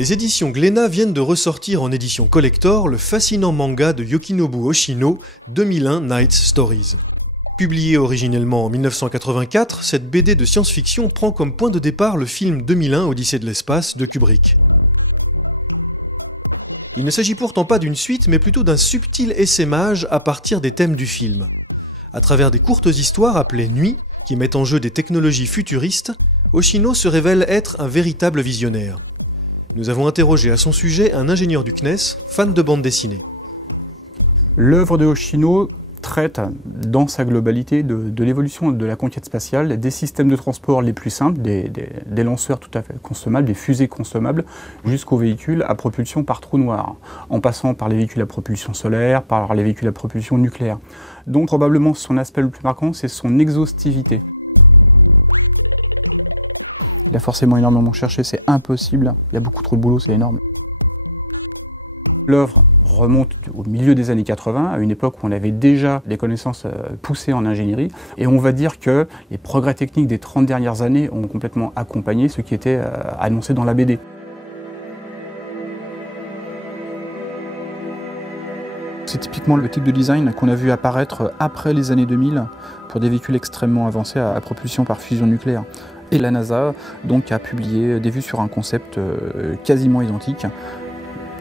Les éditions Glénat viennent de ressortir en édition collector le fascinant manga de Yukinobu Hoshino, 2001 Night Stories. Publiée originellement en 1984, cette BD de science-fiction prend comme point de départ le film 2001 Odyssée de l'espace de Kubrick. Il ne s'agit pourtant pas d'une suite, mais plutôt d'un subtil essaimage à partir des thèmes du film. À travers des courtes histoires appelées Nuit, qui mettent en jeu des technologies futuristes, Hoshino se révèle être un véritable visionnaire. Nous avons interrogé à son sujet un ingénieur du CNES, fan de bande dessinée. L'œuvre de Hoshino traite dans sa globalité de l'évolution de la conquête spatiale, des systèmes de transport les plus simples, des lanceurs tout à fait consommables, des fusées consommables, jusqu'aux véhicules à propulsion par trou noir, en passant par les véhicules à propulsion solaire, par les véhicules à propulsion nucléaire. Donc probablement son aspect le plus marquant, c'est son exhaustivité. Il a forcément énormément cherché, c'est impossible, il y a beaucoup trop de boulot, c'est énorme. L'œuvre remonte au milieu des années 80, à une époque où on avait déjà des connaissances poussées en ingénierie, et on va dire que les progrès techniques des 30 dernières années ont complètement accompagné ce qui était annoncé dans la BD. C'est typiquement le type de design qu'on a vu apparaître après les années 2000 pour des véhicules extrêmement avancés à propulsion par fusion nucléaire. Et la NASA donc, a publié des vues sur un concept quasiment identique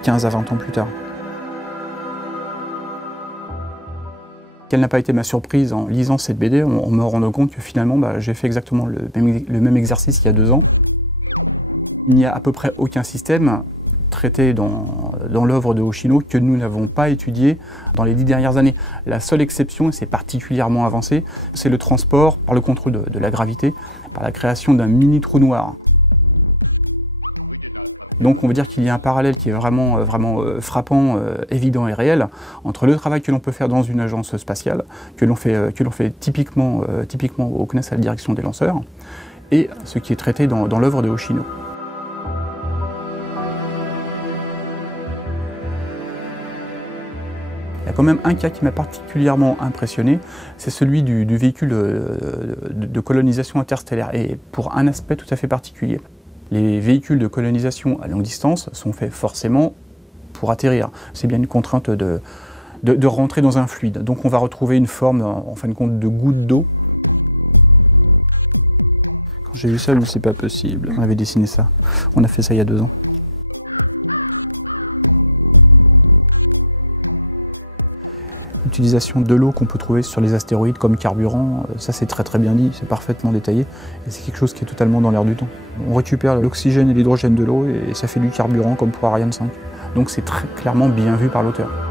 15 à 20 ans plus tard. Quelle n'a pas été ma surprise en lisant cette BD, en me rendant compte que finalement j'ai fait exactement le même exercice il y a 2 ans. Il n'y a à peu près aucun système traité dans l'œuvre de Hoshino que nous n'avons pas étudié dans les 10 dernières années. La seule exception, et c'est particulièrement avancé, c'est le transport par le contrôle de la gravité, par la création d'un mini trou noir. Donc on veut dire qu'il y a un parallèle qui est vraiment frappant, évident et réel entre le travail que l'on peut faire dans une agence spatiale, que l'on fait typiquement au CNES à la direction des lanceurs, et ce qui est traité dans l'œuvre de Hoshino. Il y a quand même un cas qui m'a particulièrement impressionné, c'est celui du véhicule de colonisation interstellaire, et pour un aspect tout à fait particulier. Les véhicules de colonisation à longue distance sont faits forcément pour atterrir. C'est bien une contrainte de rentrer dans un fluide. Donc on va retrouver une forme, en fin de compte, de goutte d'eau. Quand j'ai vu ça, je me suis dit, c'est pas possible. On avait dessiné ça. On a fait ça il y a 2 ans. L'utilisation de l'eau qu'on peut trouver sur les astéroïdes comme carburant, ça c'est très bien dit, c'est parfaitement détaillé, et c'est quelque chose qui est totalement dans l'air du temps. On récupère l'oxygène et l'hydrogène de l'eau et ça fait du carburant comme pour Ariane 5. Donc c'est très clairement bien vu par l'auteur.